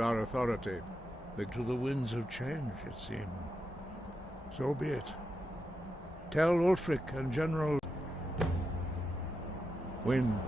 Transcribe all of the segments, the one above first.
our authority. To the winds of change, it seems. So be it. Tell Ulfric and General Win.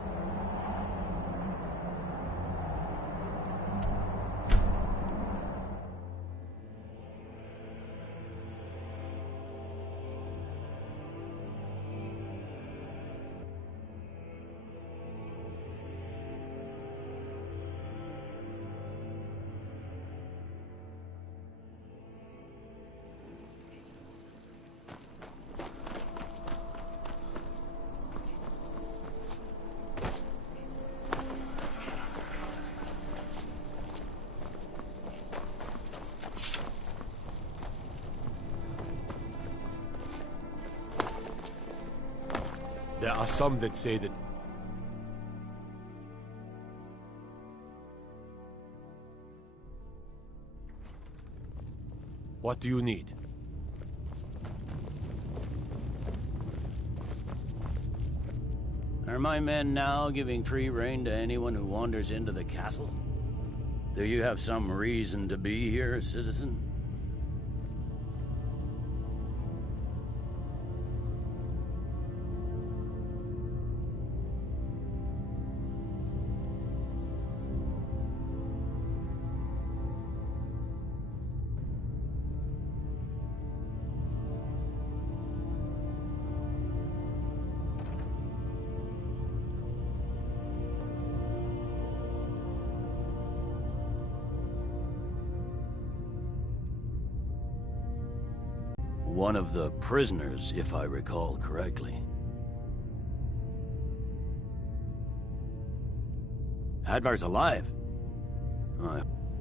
There are some that say that... What do you need? Are my men now giving free rein to anyone who wanders into the castle? Do you have some reason to be here, citizen? One of the prisoners, if I recall correctly. Hadvar's alive.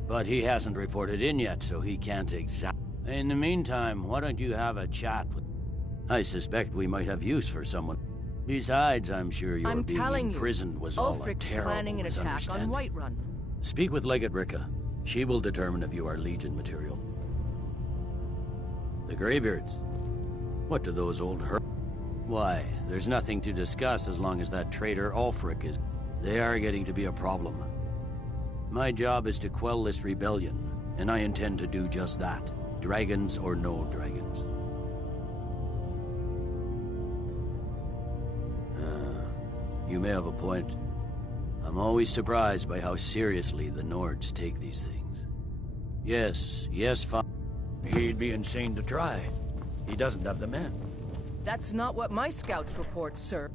But he hasn't reported in yet, so he can't In the meantime, why don't you have a chat with... I suspect we might have use for someone. Besides, I'm sure your being imprisoned was all a terrible planning an attack on Whiterun. Speak with Legate Ricka. She will determine if you are Legion material. The Greybeards. What do those old Why, there's nothing to discuss as long as that traitor Ulfric is... They are getting to be a problem. My job is to quell this rebellion, and I intend to do just that. Dragons or no dragons. You may have a point. I'm always surprised by how seriously the Nords take these things. Yes, he'd be insane to try. He doesn't have the men. That's not what my scouts report, sir.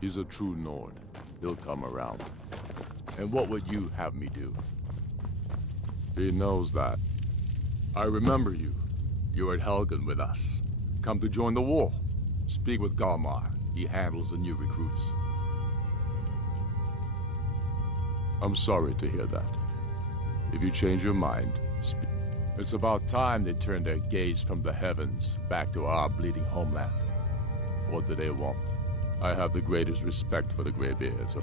He's a true Nord. He'll come around. And what would you have me do? He knows that. I remember you. You were at Helgen with us. Come to join the war. Speak with Galmar. He handles the new recruits. I'm sorry to hear that. If you change your mind, speak. It's about time they turn their gaze from the heavens back to our bleeding homeland. What do they want? I have the greatest respect for the Greybeards,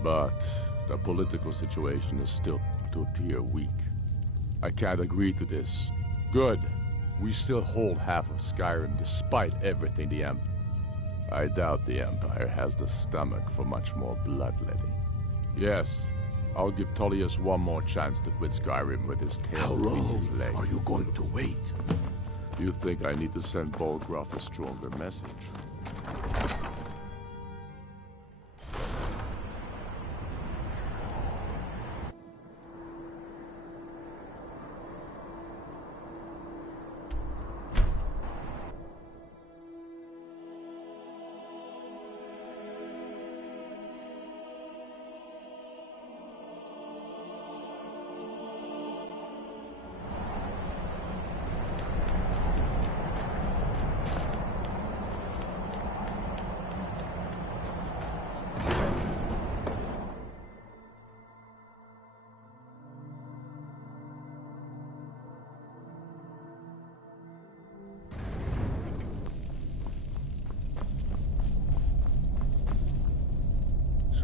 but the political situation is still to appear weak. I can't agree to this. Good. We still hold half of Skyrim despite everything the I doubt the Empire has the stomach for much more bloodletting. Yes, I'll give Tullius one more chance to quit Skyrim with his tail between his legs. How long are you going to wait? You think I need to send Bolgraf a stronger message?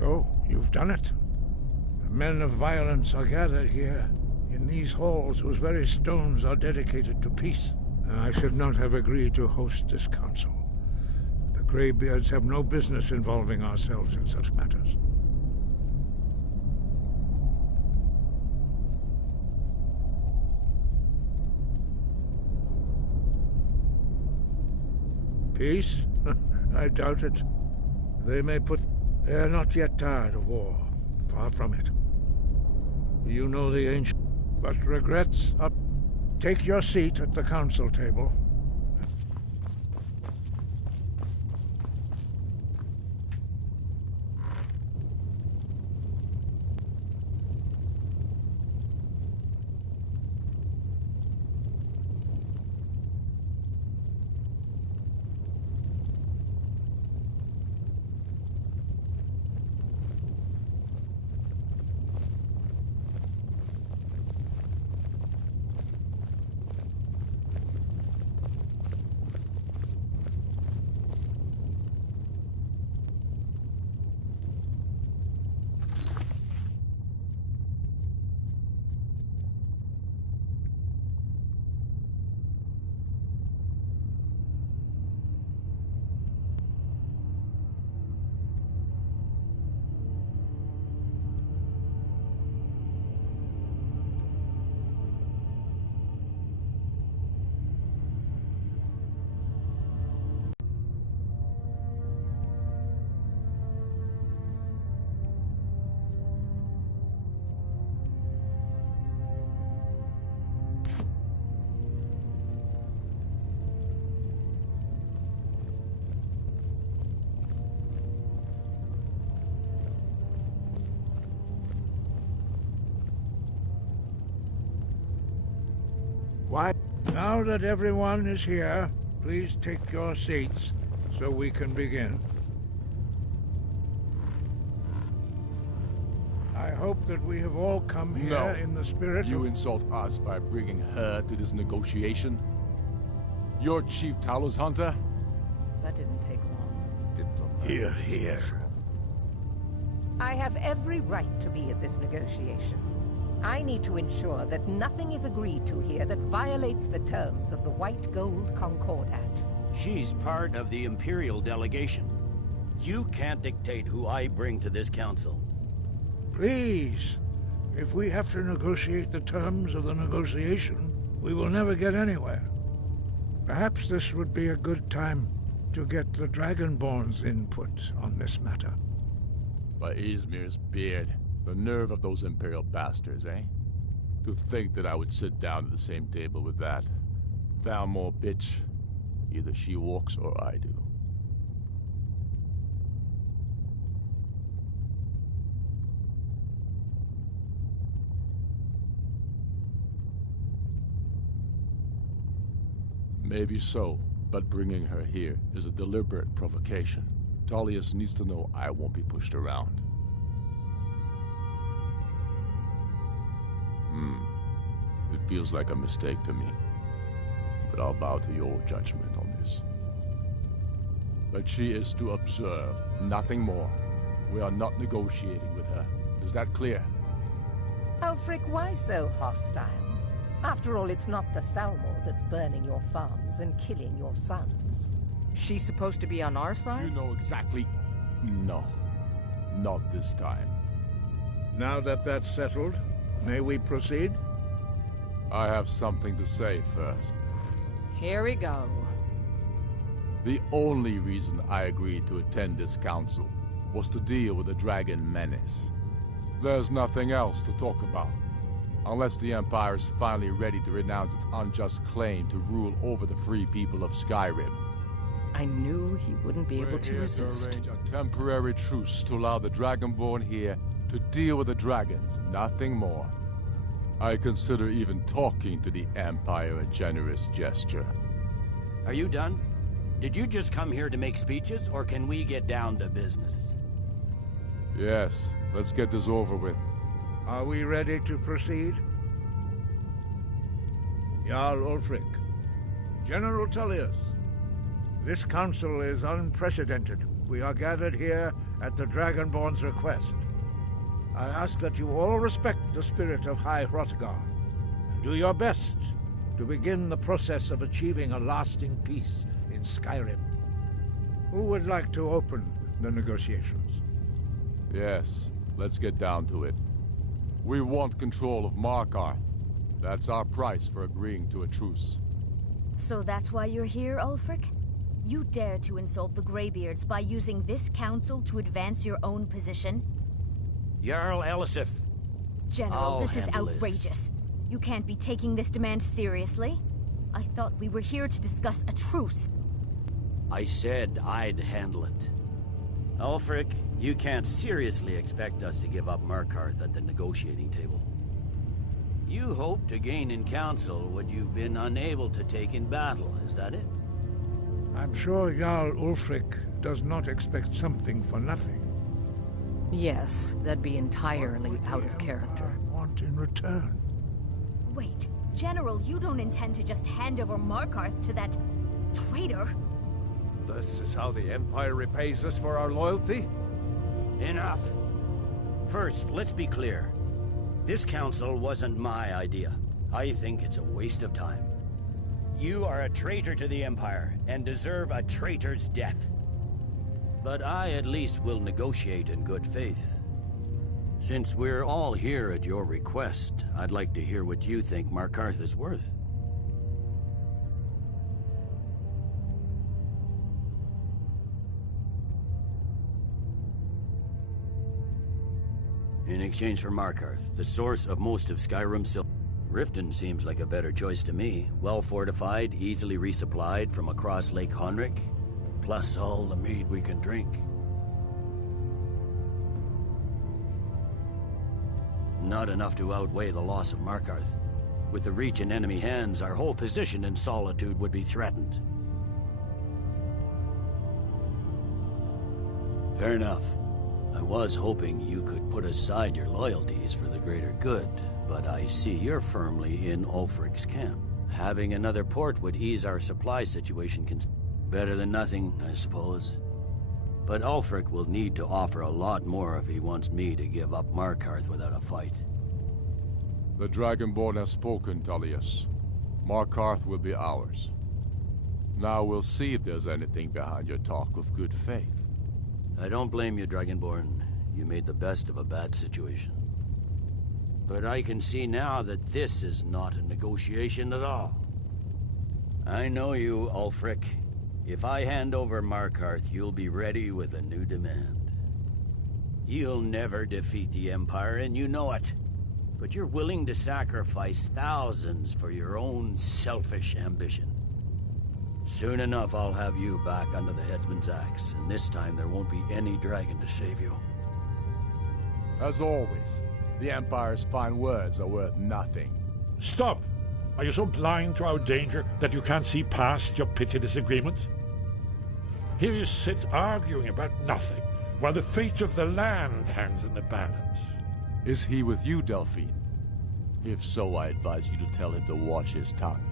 So, you've done it. The men of violence are gathered here, in these halls whose very stones are dedicated to peace. I should not have agreed to host this council. The Greybeards have no business involving ourselves in such matters. Peace? I doubt it. They may put... They are not yet tired of war. Far from it. You know the ancient... But regrets are... Take your seat at the council table. Why? Now that everyone is here, please take your seats so we can begin. I hope that we have all come here in the spirit You of... insult us by bringing her to this negotiation? You're Chief Talos Hunter? That didn't take long. Here, here. I have every right to be at this negotiation. I need to ensure that nothing is agreed to here that violates the terms of the White Gold Concordat. She's part of the Imperial delegation. You can't dictate who I bring to this council. Please, if we have to negotiate the terms of the negotiation, we will never get anywhere. Perhaps this would be a good time to get the Dragonborn's input on this matter. By Izmir's beard. The nerve of those Imperial bastards, eh? To think that I would sit down at the same table with that. Thalmor bitch. Either she walks or I do. Maybe so, but bringing her here is a deliberate provocation. Tullius needs to know I won't be pushed around. It feels like a mistake to me, but I'll bow to your judgment on this. But she is to observe, nothing more. We are not negotiating with her. Is that clear? Ulfric, why so hostile? After all, it's not the Thalmor that's burning your farms and killing your sons. She's supposed to be on our You side? know exactly... No. Not this time. Now that that's settled, may we proceed? I have something to say first. Here we go. The only reason I agreed to attend this council was to deal with the dragon menace. There's nothing else to talk about. Unless the Empire is finally ready to renounce its unjust claim to rule over the free people of Skyrim. I knew he wouldn't be able to resist. arrange a temporary truce to allow the Dragonborn here to deal with the dragons, nothing more. I consider even talking to the Empire a generous gesture. Are you done? Did you just come here to make speeches, or can we get down to business? Yes, let's get this over with. Are we ready to proceed? Jarl Ulfric, General Tullius, this council is unprecedented. We are gathered here at the Dragonborn's request. I ask that you all respect the spirit of High Hrothgar, and do your best to begin the process of achieving a lasting peace in Skyrim. Who would like to open the negotiations? Yes, let's get down to it. We want control of Markarth. That's our price for agreeing to a truce. So that's why you're here, Ulfric? You dare to insult the Greybeards by using this council to advance your own position? Jarl Elisif. General, this is outrageous. You can't be taking this demand seriously. I thought we were here to discuss a truce. I said I'd handle it. Ulfric, you can't seriously expect us to give up Markarth at the negotiating table. You hoped to gain in council what you've been unable to take in battle, is that it? I'm sure Jarl Ulfric does not expect something for nothing. Yes, that'd be entirely out of character. I want in return. Wait, General, you don't intend to just hand over Markarth to that traitor? This is how the Empire repays us for our loyalty? Enough. First, let's be clear. This council wasn't my idea. I think it's a waste of time. You are a traitor to the Empire, and deserve a traitor's death. But I at least will negotiate in good faith. Since we're all here at your request, I'd like to hear what you think Markarth is worth. In exchange for Markarth, the source of most of Skyrim's silver. Riften seems like a better choice to me. Well fortified, easily resupplied from across Lake Honric, plus all the mead we can drink. Not enough to outweigh the loss of Markarth. With the Reach in enemy hands, our whole position in Solitude would be threatened. Fair enough. I was hoping you could put aside your loyalties for the greater good, but I see you're firmly in Ulfric's camp. Having another port would ease our supply situation better than nothing, I suppose. But Ulfric will need to offer a lot more if he wants me to give up Markarth without a fight. The Dragonborn has spoken, Tullius. Markarth will be ours. Now we'll see if there's anything behind your talk of good faith. I don't blame you, Dragonborn. You made the best of a bad situation. But I can see now that this is not a negotiation at all. I know you, Ulfric. If I hand over Markarth, you'll be ready with a new demand. You'll never defeat the Empire, and you know it. But you're willing to sacrifice thousands for your own selfish ambition. Soon enough, I'll have you back under the headsman's axe, and this time there won't be any dragon to save you. As always, the Empire's fine words are worth nothing. Stop! Are you so blind to our danger that you can't see past your petty disagreements? Here you sit arguing about nothing, while the fate of the land hangs in the balance. Is he with you, Delphine? If so, I advise you to tell him to watch his tongue.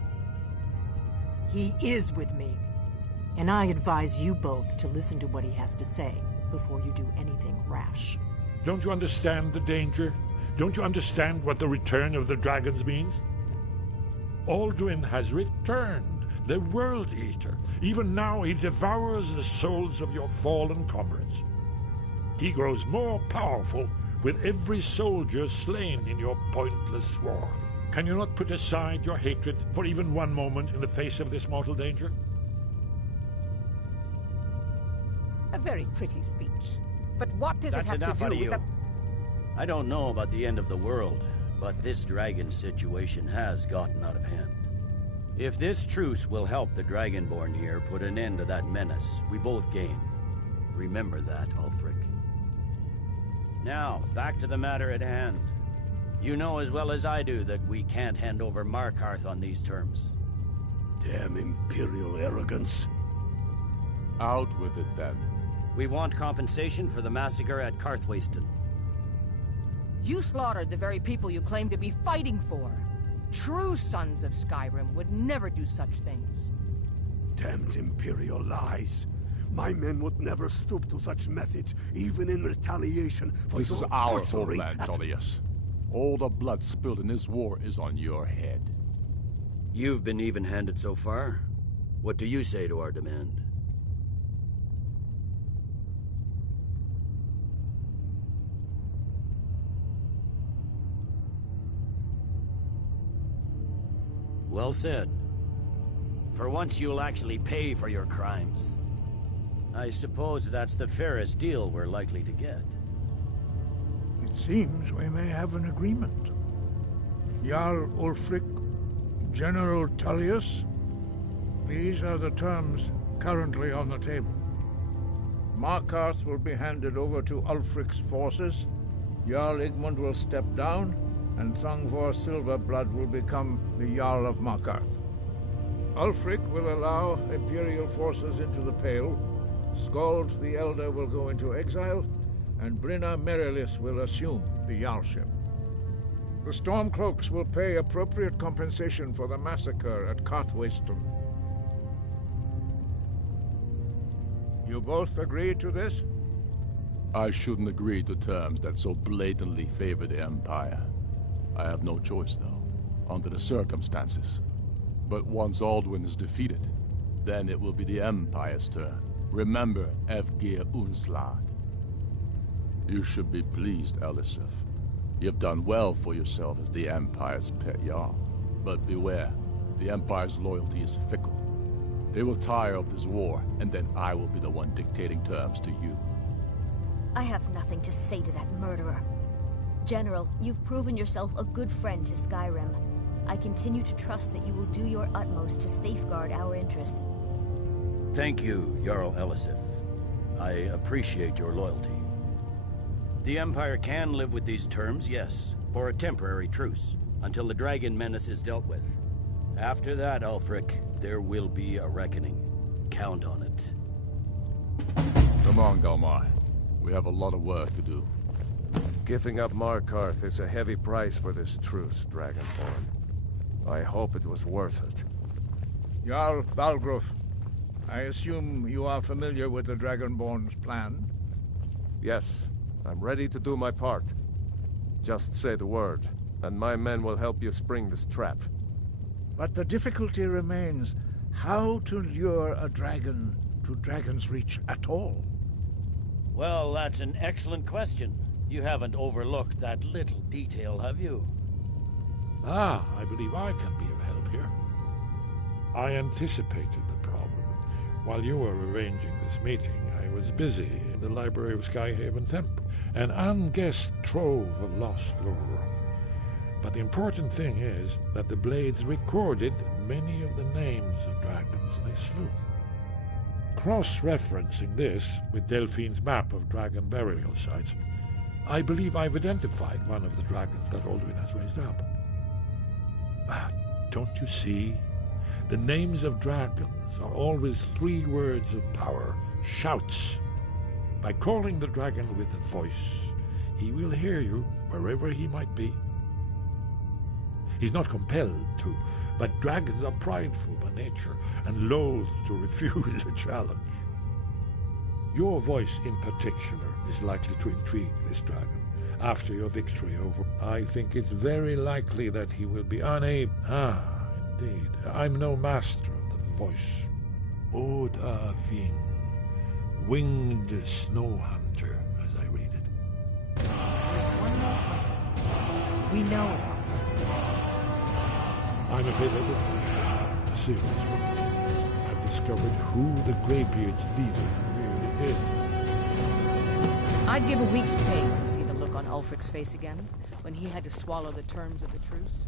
He is with me. And I advise you both to listen to what he has to say before you do anything rash. Don't you understand the danger? Don't you understand what the return of the dragons means? Alduin has returned, the World Eater. Even now he devours the souls of your fallen comrades. He grows more powerful with every soldier slain in your pointless war. Can you not put aside your hatred for even one moment in the face of this mortal danger? A very pretty speech. But what does it have to do with the... I don't know about the end of the world, but this dragon situation has gotten out of hand. If this truce will help the Dragonborn here put an end to that menace, we both gain. Remember that, Ulfric. Now, back to the matter at hand. You know as well as I do that we can't hand over Markarth on these terms. Damn Imperial arrogance. Out with it, then. We want compensation for the massacre at Karthwasten. You slaughtered the very people you claim to be fighting for. True sons of Skyrim would never do such things. Damned Imperial lies. My men would never stoop to such methods, even in retaliation for This is your our butchery homeland, at- Tullius. All the blood spilled in this war is on your head. You've been even-handed so far. What do you say to our demand? Well said. For once you'll actually pay for your crimes. I suppose that's the fairest deal we're likely to get. It seems we may have an agreement. Jarl Ulfric, General Tullius, these are the terms currently on the table. Markarth will be handed over to Ulfric's forces, Jarl Igmund will step down, and Thongvor Silverblood will become the Jarl of Markarth. Ulfric will allow Imperial forces into the Pale, Skald the Elder will go into exile, and Brinna Merilis will assume the Jarlship. The Stormcloaks will pay appropriate compensation for the massacre at Carthwayston. You both agree to this? I shouldn't agree to terms that so blatantly favor the Empire. I have no choice, though, under the circumstances. But once Alduin is defeated, then it will be the Empire's turn. Remember Evgir Unslad. You should be pleased, Elisif. You've done well for yourself as the Empire's pet Jarl. But beware, the Empire's loyalty is fickle. They will tire of this war, and then I will be the one dictating terms to you. I have nothing to say to that murderer. General, you've proven yourself a good friend to Skyrim. I continue to trust that you will do your utmost to safeguard our interests. Thank you, Jarl Elisif. I appreciate your loyalty. The Empire can live with these terms, yes, for a temporary truce, until the dragon menace is dealt with. After that, Ulfric, there will be a reckoning. Count on it. Come on, Galmar. We have a lot of work to do. Giving up Markarth is a heavy price for this truce, Dragonborn. I hope it was worth it. Jarl Balgruf, I assume you are familiar with the Dragonborn's plan? Yes, I'm ready to do my part. Just say the word, and my men will help you spring this trap. But the difficulty remains how to lure a dragon to Dragon's Reach at all. Well, that's an excellent question. You haven't overlooked that little detail, have you? Ah, I believe I can be of help here. I anticipated the problem. While you were arranging this meeting, I was busy in the library of Skyhaven Temple, an unguessed trove of lost lore. But the important thing is that the Blades recorded many of the names of dragons they slew. Cross-referencing this with Delphine's map of dragon burial sites, I believe I've identified one of the dragons that Alduin has raised up. Don't you see? The names of dragons are always 3 words of power, shouts. By calling the dragon with a voice, he will hear you wherever he might be. He's not compelled to, but dragons are prideful by nature and loath to refuse a challenge. Your voice in particular is likely to intrigue this dragon. After your victory over, I think it's very likely that he will be unable. Ah, indeed. I'm no master of the voice. Oda Ving, winged snow hunter, as I read it. One more point. We know I'm afraid there's a serious one. I've discovered who the Greybeard's leader really is. I'd give a week's pay to see the look on Ulfric's face again, when he had to swallow the terms of the truce.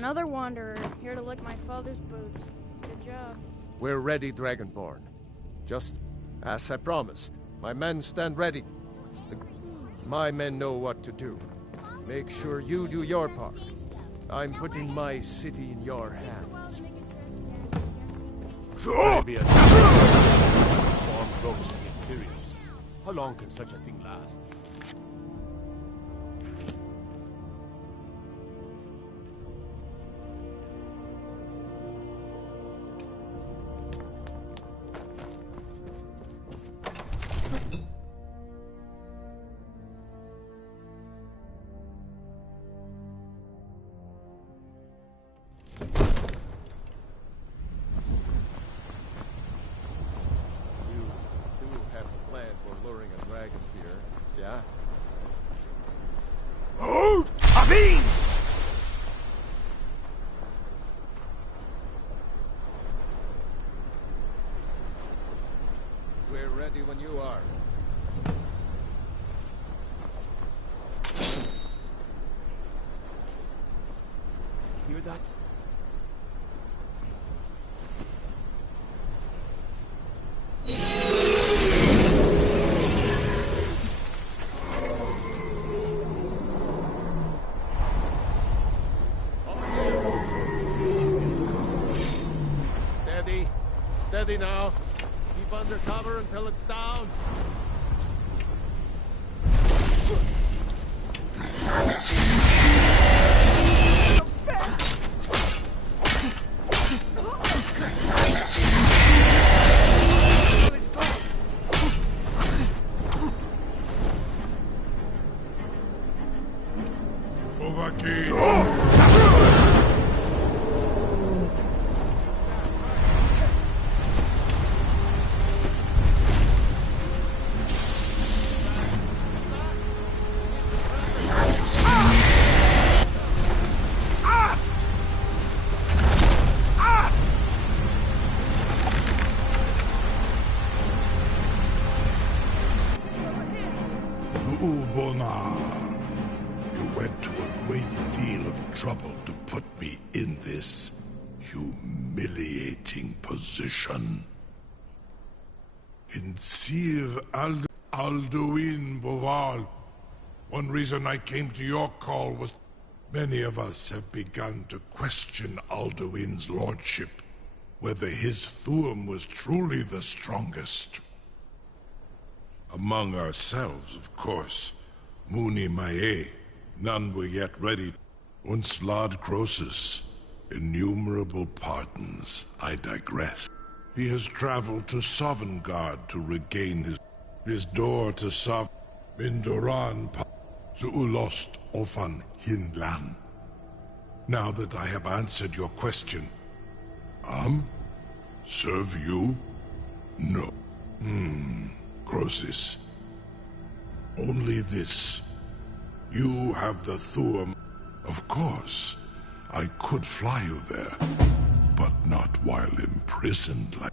Another wanderer, here to lick my father's boots. Good job. We're ready, Dragonborn. Just as I promised. My men stand ready. My men know what to do. Make sure you do your part. I'm putting my city in your hands. Maybe a storm goes to the Imperials. How long can such a thing last? We're ready when you are. Hear that? Steady. Steady now. Keep under cover until it's down. You went to a great deal of trouble to put me in this humiliating position. In Sir Alduin Boval, one reason I came to your call was many of us have begun to question Alduin's lordship, whether his Thuum was truly the strongest. Among ourselves, of course. Muni Mae, none were yet ready. Once Lord Croesus, innumerable pardons, I digress. He has traveled to Sovngarde to regain his door to Mindoran Zuulost Ofan Hinlan. Now that I have answered your question, serve you? No. Croesus. Only this. You have the Thuum. Of course, I could fly you there, but not while imprisoned like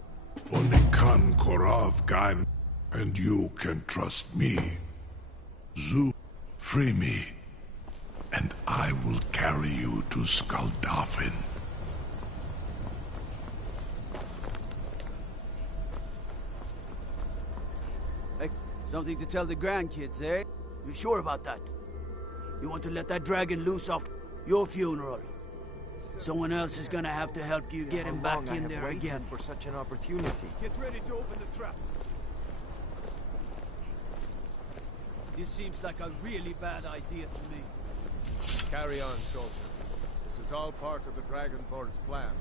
Onikan Korav Gain, and you can trust me. Zu, free me, and I will carry you to Skaldafin. Something to tell the grandkids, eh? You sure about that? You want to let that dragon loose off your funeral? Someone else is gonna have to help you get him back in there again. For such an opportunity. Get ready to open the trap. This seems like a really bad idea to me. Carry on, soldier. This is all part of the Dragonborn's plan.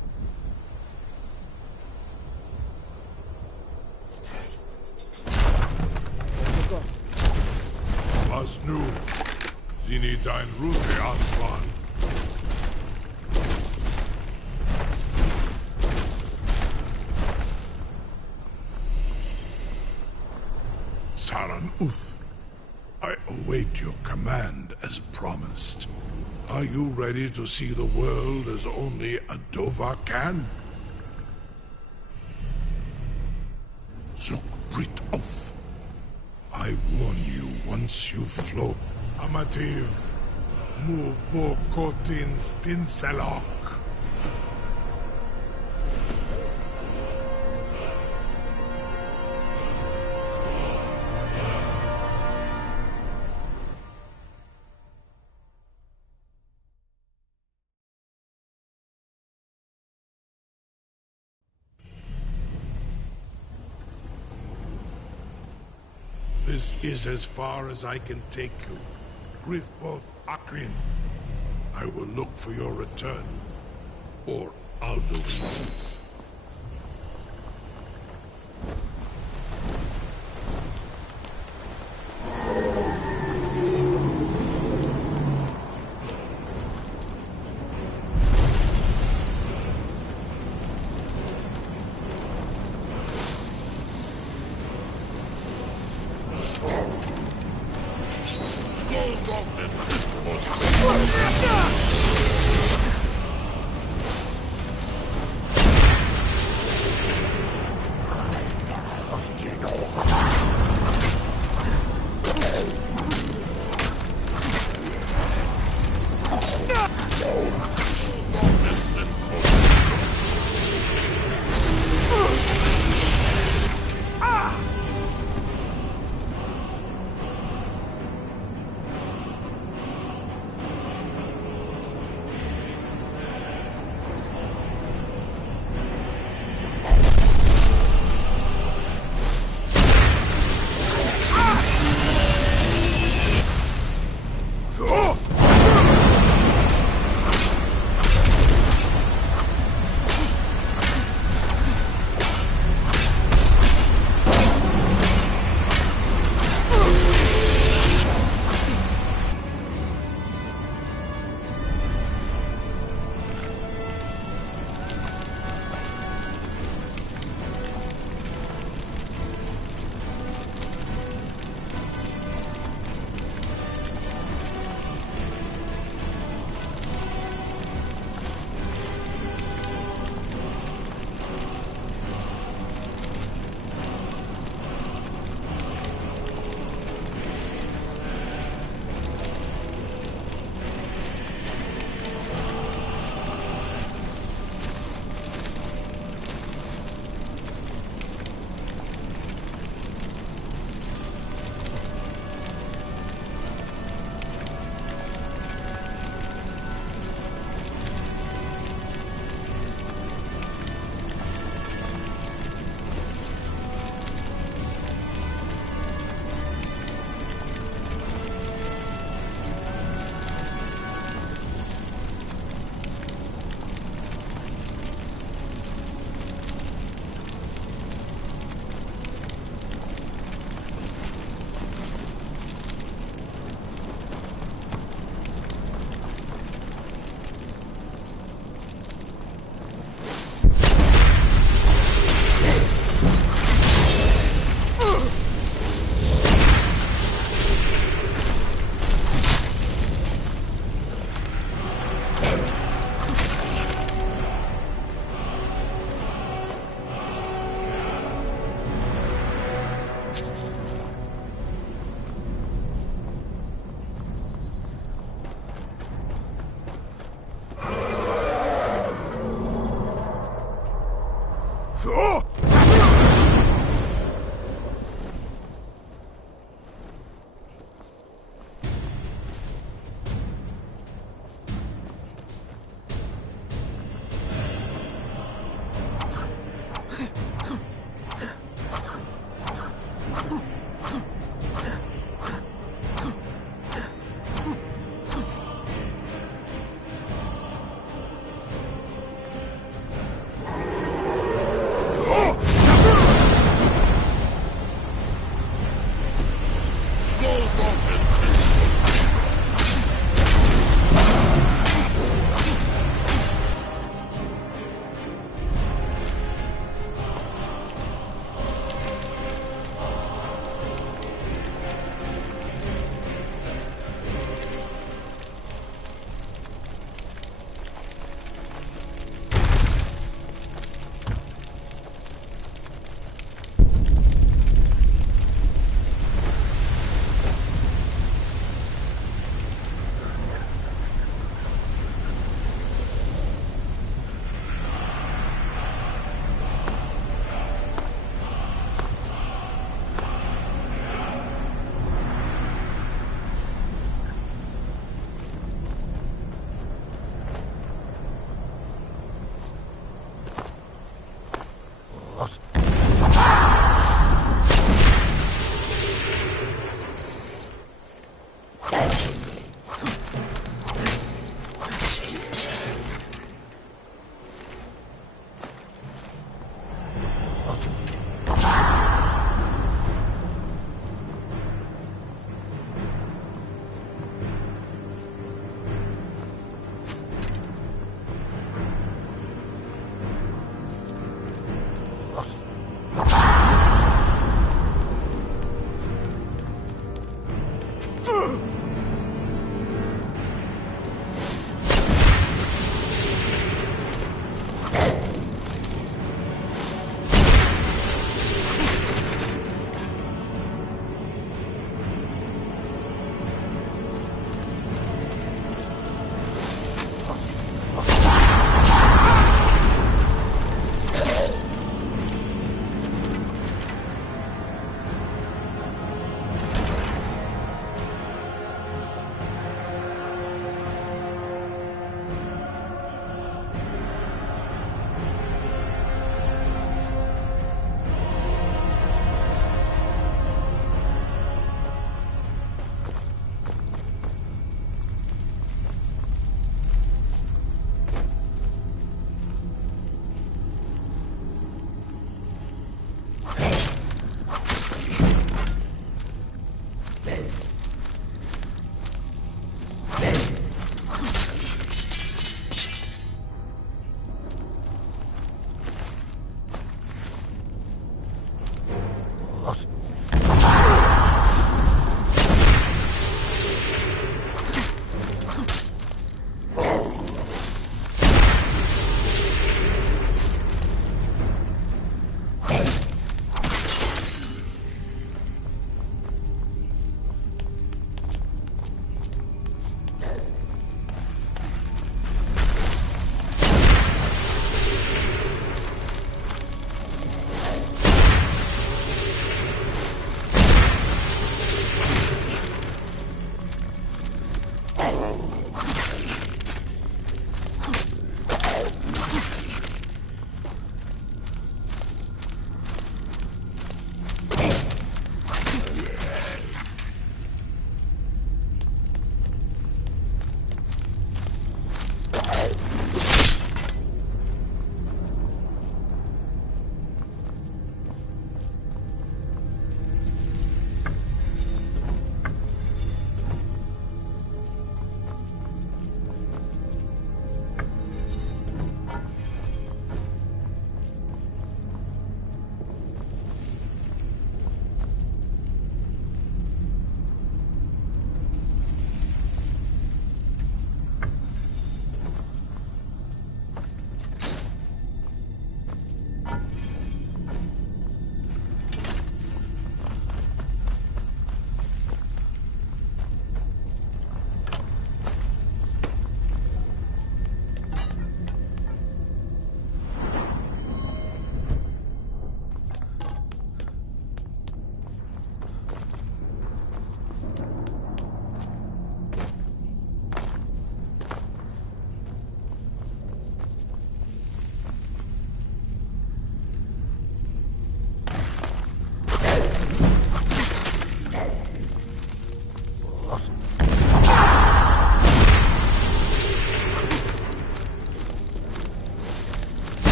Was nu, Zini dein Rute Aslan. Saran Uth, I await your command as promised. Are you ready to see the world as only a Dova can? Zuk Brit Oth. I warn you, once you float, Amativ, Mubokotin Stinselok. This is as far as I can take you. Griffboth Akrin. I will look for your return. Or Alduin's.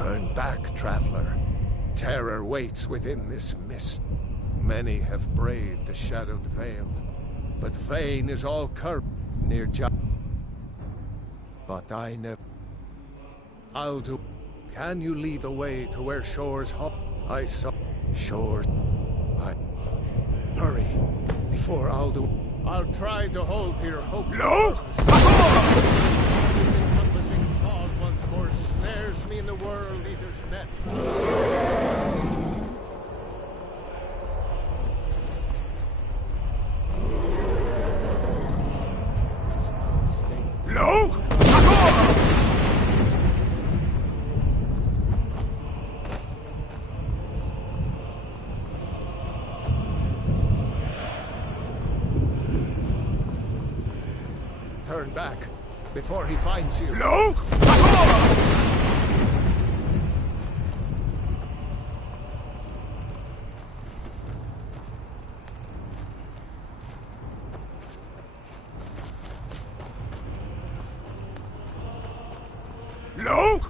Turn back, traveler. Terror waits within this mist. Many have braved the shadowed veil, but vain is all courage near But I never... I'll do... Can you lead the way to where shores hop? I saw... Shores... Hurry, before I'll try to hold to your hope. No! This encompassing fog once more snares me in the World Eater's net. No! Turn back before he finds you. No! No!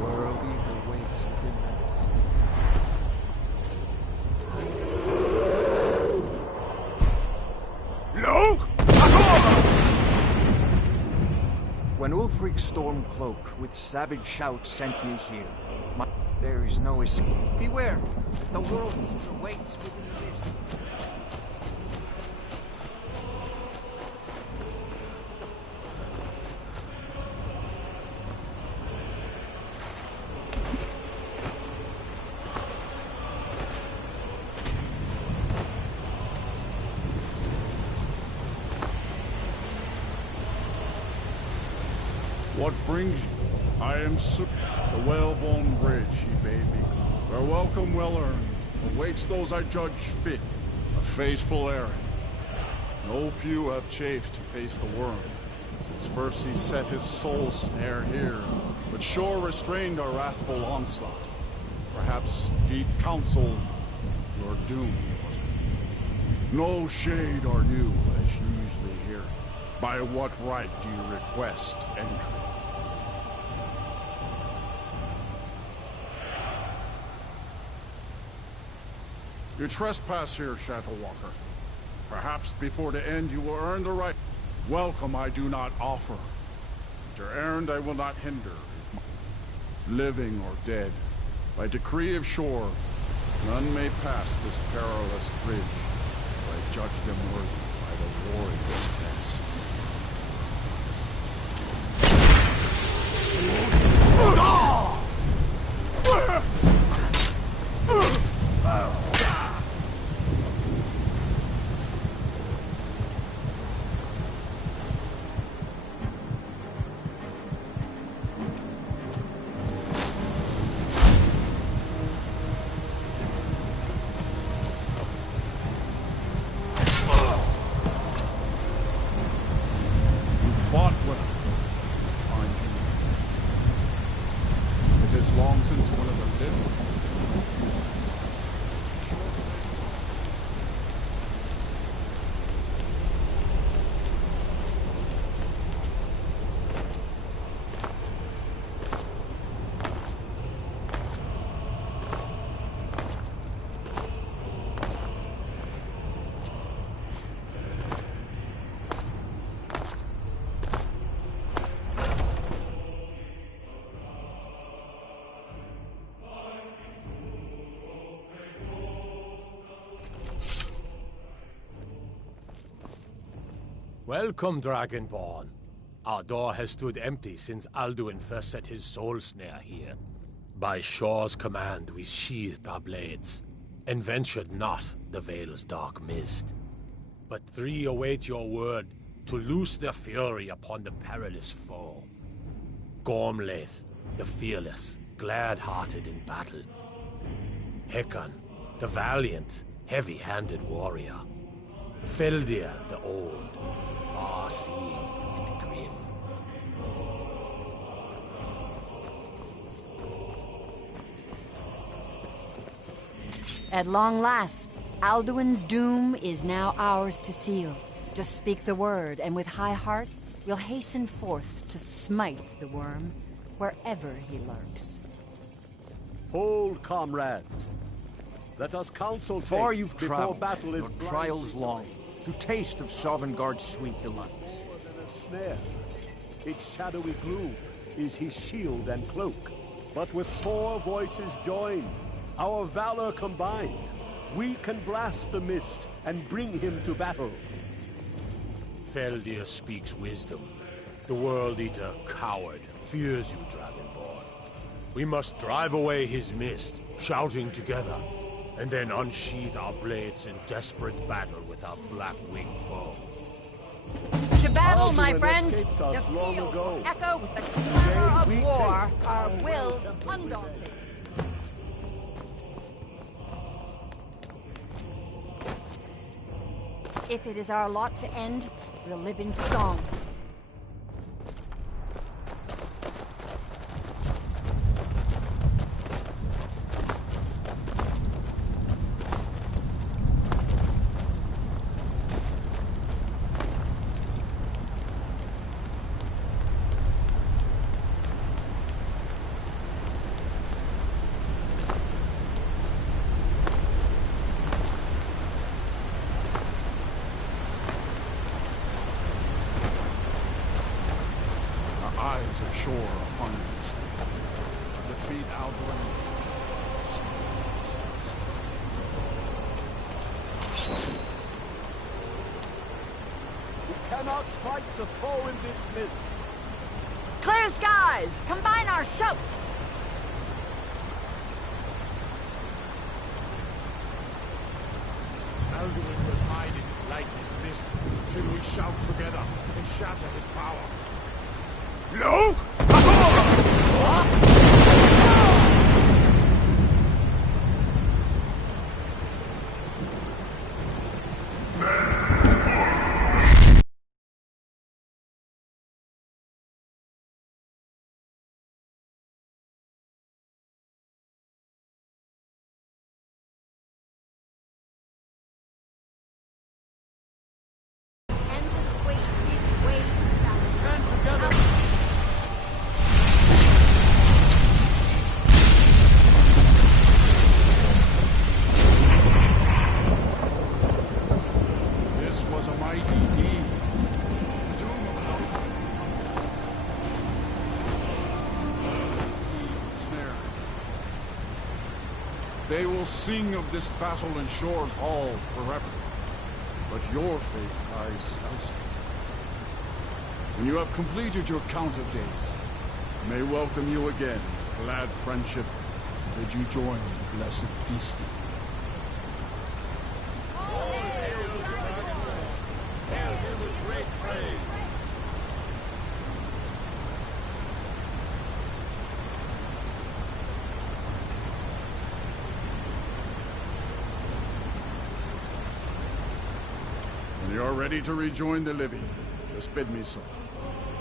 World Eater waits within us. No! When Ulfric's storm cloak with savage shouts sent me here, there is no escape. Beware! The World Eater waits within the mist. What brings you? I am the whalebone bridge, he bade me. Where welcome well earned awaits those I judge fit, a faithful errand. No few have chafed to face the worm, since first he set his soul snare here, but sure restrained our wrathful onslaught. Perhaps deep counseled your doom. No shade are new, as usually here. By what right do you request entry? You trespass here, Shadow Walker. Perhaps before the end you will earn the right. Welcome I do not offer. But your errand I will not hinder, if living or dead. By decree of shore, none may pass this perilous bridge, for I judge them worthy by the warrior's test. Welcome, Dragonborn. Our door has stood empty since Alduin first set his soul snare here. By Shore's command, we sheathed our blades, and ventured not the Vale's dark mist. But three await your word to loose their fury upon the perilous foe. Gormlaith, the fearless, glad-hearted in battle. Hekon, the valiant, heavy-handed warrior. Feldir, the old, far-seeing and grim. At long last, Alduin's doom is now ours to seal. Just speak the word, and with high hearts, we'll hasten forth to smite the worm wherever he lurks. Hold, comrades. Let us counsel Far take you've before traveled, battle is your blind. trials long, to taste of Sovngarde's sweet delights. More than a snare. Its shadowy gloom is his shield and cloak. But with 4 voices joined, our valor combined, we can blast the mist and bring him to battle. Feldir speaks wisdom. The World Eater, coward, fears you, Dragonborn. We must drive away his mist, shouting together, and then unsheath our blades in desperate battle with our black-winged foe. To battle, my Alduin friends! escaped us The long field ago. will echo with the clamor of we war, take our our wills temple undaunted. If it is our lot to end, we'll live in song. Eyes of shore upon us. Defeat Alduin. We cannot fight the foe in this mist. Clear skies! Combine our shouts! Alduin will hide in his likeness mist till we shout together and shatter his power. Look! Endless weight gives way to battle. Stand together. This was a mighty deed. Doom of Alduin. Snare. They will sing of this battle in Shore's Hall forever. But your fate lies elsewhere. When you have completed your count of days, I may welcome you again with glad friendship and bid you join in blessed feasting. When you are ready to rejoin the living, just bid me so,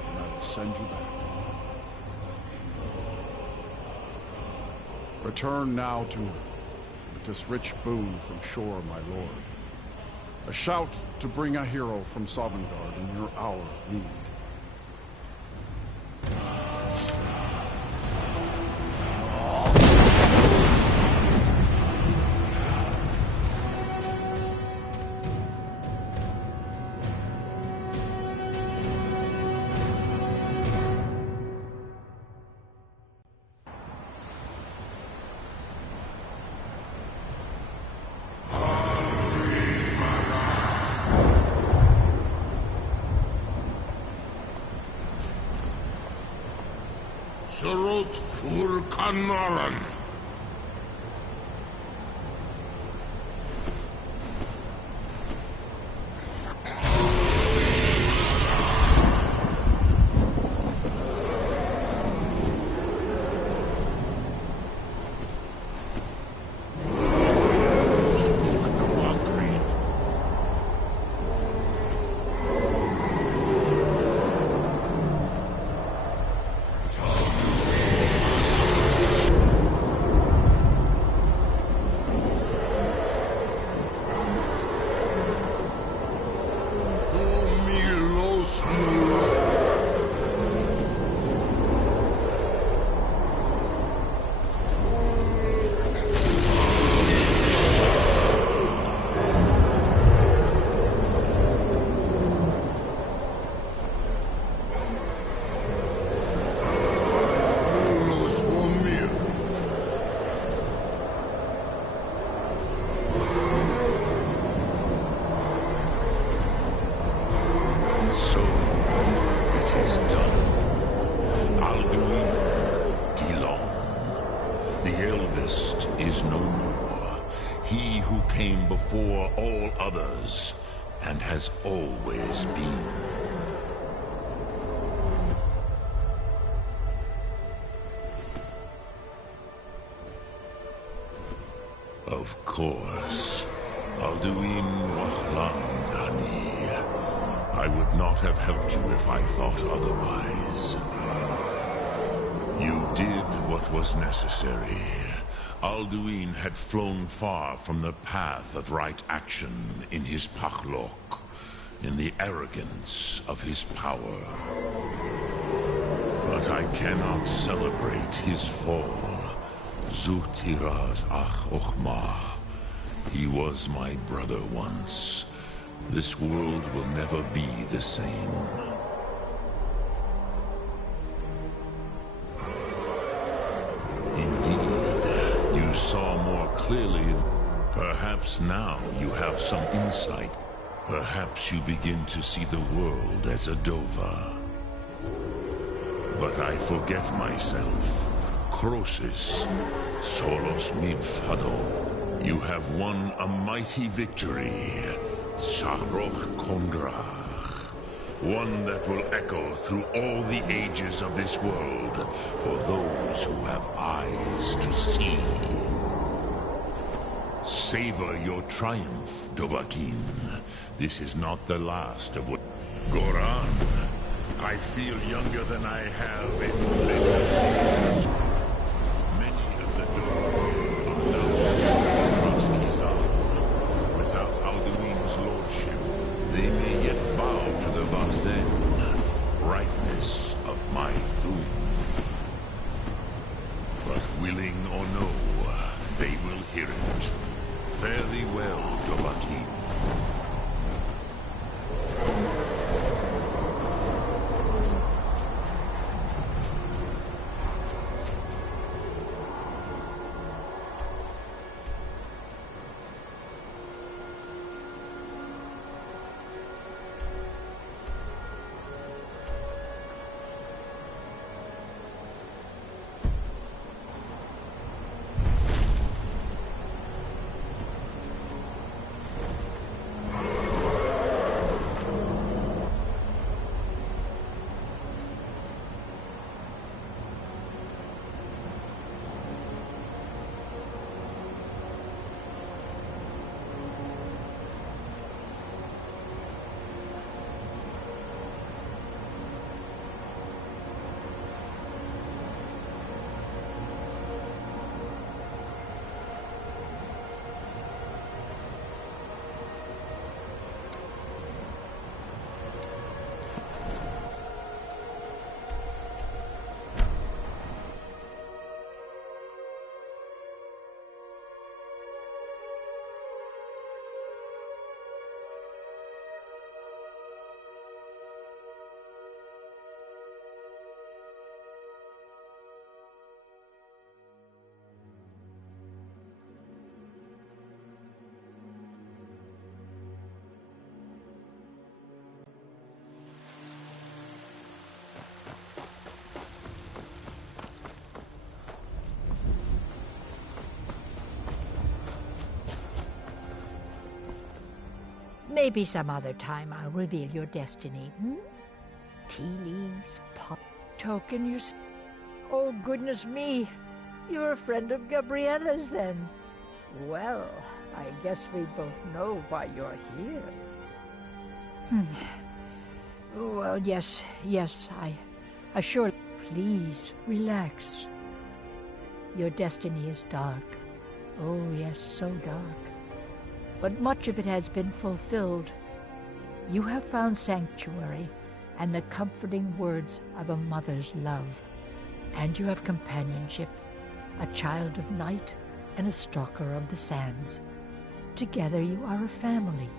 and I will send you back. Return now to me, with this rich boon from shore, my lord. A shout to bring a hero from Sovngarde in your hour of need. Surut fur Kanoran. He who came before all others, and has always been. Of course. Alduin Wachlan Dani. I would not have helped you if I thought otherwise. You did what was necessary. Alduin had flown far from the path of right action in his Pachlok, in the arrogance of his power. But I cannot celebrate his fall. Zutiraz Ach Ochmah. He was my brother once. This world will never be the same. Indeed, you saw more clearly. Perhaps now you have some insight. Perhaps you begin to see the world as a Dova. But I forget myself. Crosis, solos midfado. You have won a mighty victory, Shahroch Kondrach. One that will echo through all the ages of this world for those who have eyes to see. Savor your triumph, Dovahkiin. This is not the last of what... Goran, I feel younger than I have in living. They may yet bow to the Vazen, brightness of my doom. But willing or no, they will hear it. Fare thee well, Dovahkiin. Maybe some other time I'll reveal your destiny, Tea leaves, pop, token you... Oh, goodness me! You're a friend of Gabriella's, then. Well, I guess we both know why you're here. Well, yes, I sure... Please, relax. Your destiny is dark. Oh, yes, so dark. But much of it has been fulfilled. You have found sanctuary and the comforting words of a mother's love. And you have companionship, a child of night and a stalker of the sands. Together you are a family.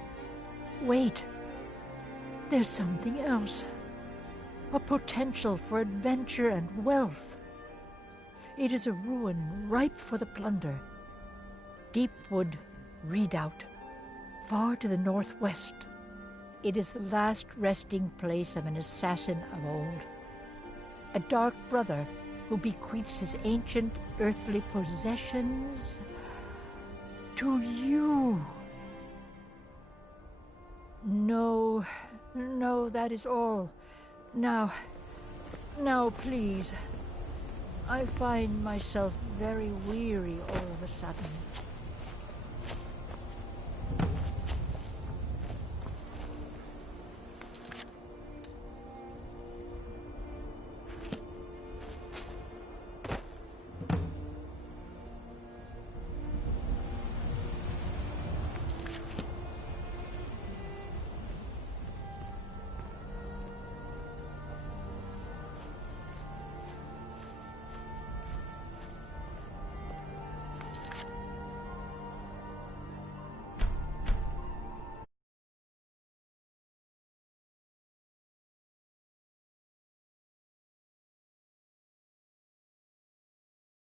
Wait, there's something else. A potential for adventure and wealth. It is a ruin ripe for the plunder. Deepwood Redoubt, far to the northwest. It is the last resting place of an assassin of old. A dark brother who bequeaths his ancient earthly possessions to you. No, no, that is all. Now, please. I find myself very weary all of a sudden.